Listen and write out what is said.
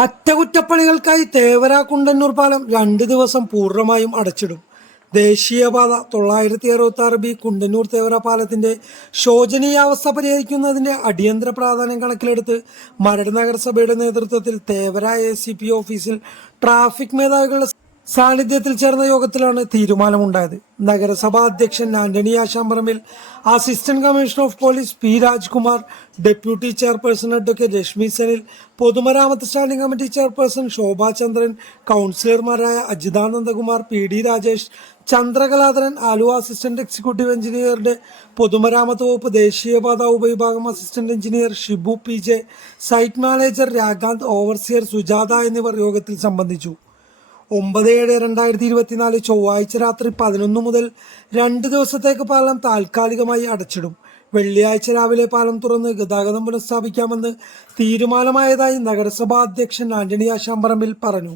അറ്റകുറ്റപ്പണികൾക്കായി തേവര കുണ്ടന്നൂർ പാലം രണ്ട് ദിവസം പൂർണമായും അടച്ചിടും. ദേശീയപാത തൊള്ളായിരത്തി അറുപത്തി ആറ് ബി കുണ്ടന്നൂർ തേവര പാലത്തിന്റെ ശോചനീയാവസ്ഥ പരിഹരിക്കുന്നതിന്റെ അടിയന്തര പ്രാധാന്യം കണക്കിലെടുത്ത് മരട് നഗരസഭയുടെ നേതൃത്വത്തിൽ തേവര എ സി പി ഓഫീസിൽ ട്രാഫിക് മേധാവികളുടെ സാന്നിധ്യത്തിൽ ചേർന്ന യോഗത്തിലാണ് തീരുമാനമുണ്ടായത്. നഗരസഭാ അധ്യക്ഷൻ Antony Ashamparambil assistant commissioner of police P Rajkumar deputy chairperson advocate Reshmi Senil പൊതുമരാമത്ത് standing committee chairperson Shobha Chandran കൗൺസിലർമാരായ Ajithanandakumar P D Rajesh Chandrakaladharan Aluva assistant executive എഞ്ചിനീയറുടെ പൊതുമരാമത്ത് വകുപ്പ് ദേശീയപാത ഉപവിഭാഗം assistant engineer Shibu P J site manager Raganth overseer Sujatha എന്നിവർ യോഗത്തിൽ സംബന്ധിച്ചു. ഒമ്പത് ഏഴ് രണ്ടായിരത്തി ഇരുപത്തിനാല് ചൊവ്വാഴ്ച രാത്രി പതിനൊന്ന് മുതൽ രണ്ട് ദിവസത്തേക്ക് പാലം താൽക്കാലികമായി അടച്ചിടും. വെള്ളിയാഴ്ച രാവിലെ പാലം തുറന്ന് ഗതാഗതം പുനഃസ്ഥാപിക്കാമെന്ന് തീരുമാനമായതായി നഗരസഭാ അധ്യക്ഷൻ ആന്റണി ആശാമ്പറമ്പിൽ പറഞ്ഞു.